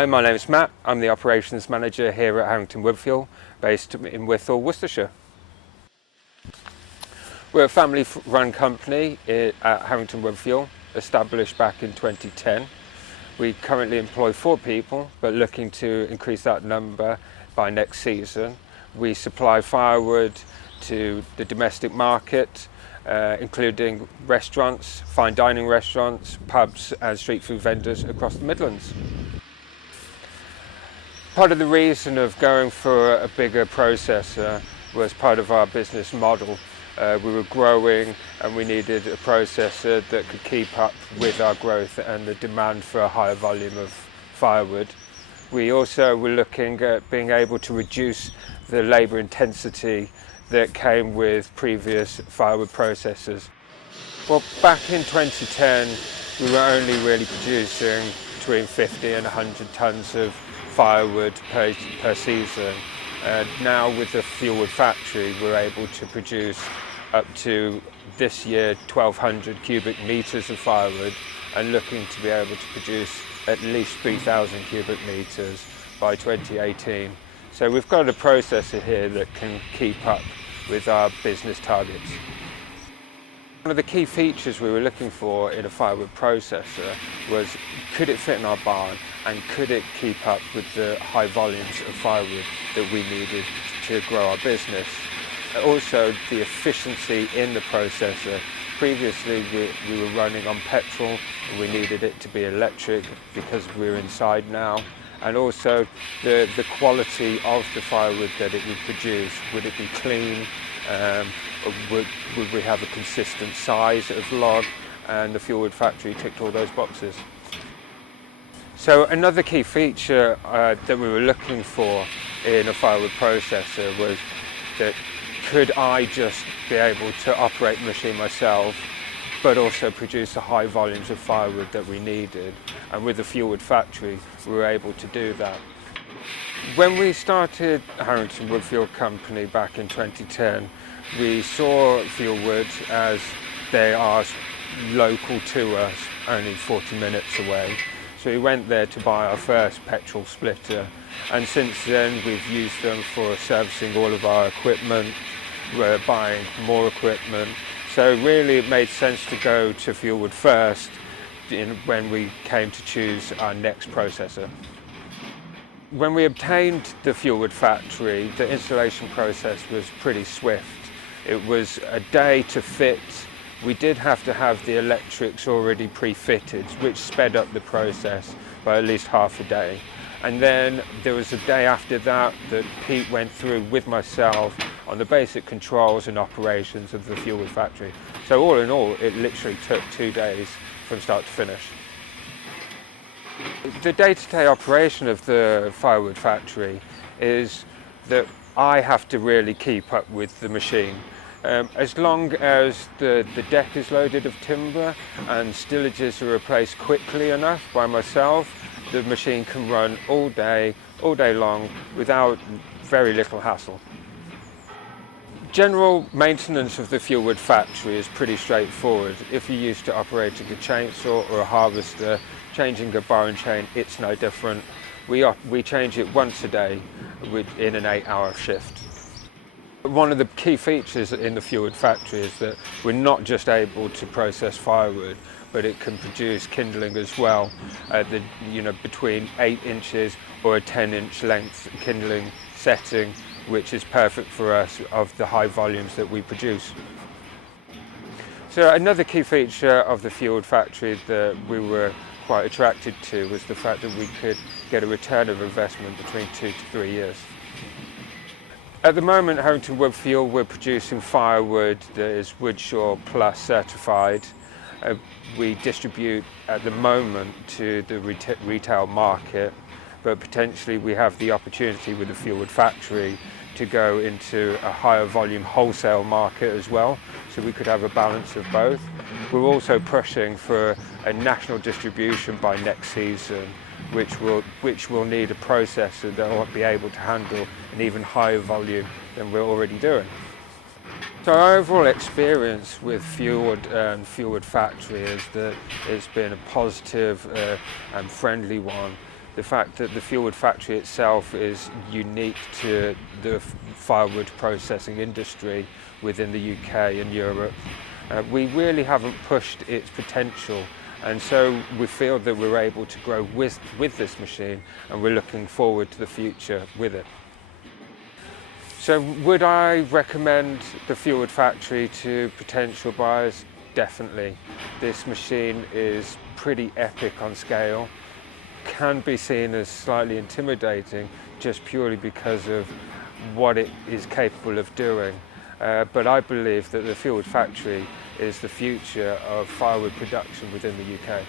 Hi, my name is Matt. I'm the Operations Manager here at Harrington Woodfuel, based in Wythall, Worcestershire. We're a family-run company at Harrington Woodfuel, established back in 2010. We currently employ 4 people, but looking to increase that number by next season. We supply firewood to the domestic market, including restaurants, fine dining restaurants, pubs and street food vendors across the Midlands. Part of the reason of going for a bigger processor was part of our business model. We were growing and we needed a processor that could keep up with our growth and the demand for a higher volume of firewood. We also were looking at being able to reduce the labour intensity that came with previous firewood processors. Well, back in 2010, we were only really producing between 50 and 100 tonnes of firewood per season. Now with the Fuelwood Factory, we're able to produce up to this year 1,200 cubic metres of firewood, and looking to be able to produce at least 3,000 cubic metres by 2018. So we've got a processor here that can keep up with our business targets. One of the key features we were looking for in a firewood processor was, could it fit in our barn and could it keep up with the high volumes of firewood that we needed to grow our business. Also, the efficiency in the processor. Previously we were running on petrol and we needed it to be electric because we're inside now. And also the quality of the firewood that it would produce. Would it be clean? Would we have a consistent size of log? And the Fuelwood Factory ticked all those boxes. So another key feature that we were looking for in a firewood processor was that could I just be able to operate the machine myself, but also produce the high volumes of firewood that we needed. And with the Fuelwood Factory, we were able to do that. When we started Harrington Woodfuel Company back in 2010, we saw Fuelwood as they are local to us, only 40 minutes away. So we went there to buy our first petrol splitter, and since then we've used them for servicing all of our equipment. We're buying more equipment. So really it made sense to go to Fuelwood first when we came to choose our next processor. When we obtained the Fuelwood Factory, the installation process was pretty swift. It was a day to fit. We did have to have the electrics already pre-fitted, which sped up the process by at least half a day. And then there was a day after that that Pete went through with myself on the basic controls and operations of the Fuelwood Factory. So all in all, it literally took 2 days from start to finish. The day-to-day operation of the Firewood Factory is that I have to really keep up with the machine. As long as the deck is loaded of timber and stillages are replaced quickly enough by myself, the machine can run all day long without very little hassle. General maintenance of the Fuelwood Factory is pretty straightforward. If you're used to operating a chainsaw or a harvester, changing a bar and chain, it's no different. We change it once a day in an 8-hour shift. One of the key features in the Fuelwood Factory is that we're not just able to process firewood, but it can produce kindling as well, between 8 inches or a 10-inch length kindling setting, which is perfect for us of the high volumes that we produce. So another key feature of the Fuelwood Factory that we were quite attracted to was the fact that we could get a return of investment between 2 to 3 years. At the moment, Harrington Woodfuel, we're producing firewood that is Woodshaw Plus certified. We distribute at the moment to the retail market, but potentially we have the opportunity with the Fuelwood Factory to go into a higher volume wholesale market as well, so we could have a balance of both. We're also pushing for a national distribution by next season, which will need a processor that will be able to handle an even higher volume than we're already doing. So our overall experience with Fuelwood and Fuelwood Factory is that it's been a positive and friendly one. the fact that the Fuelwood Factory itself is unique to the firewood processing industry within the UK and Europe. We really haven't pushed its potential, and so we feel that we're able to grow with this machine, and we're looking forward to the future with it. So would I recommend the Fuelwood Factory to potential buyers? Definitely. This machine is pretty epic on scale, can be seen as slightly intimidating just purely because of what it is capable of doing. But I believe that the Fuelwood Factory is the future of firewood production within the UK.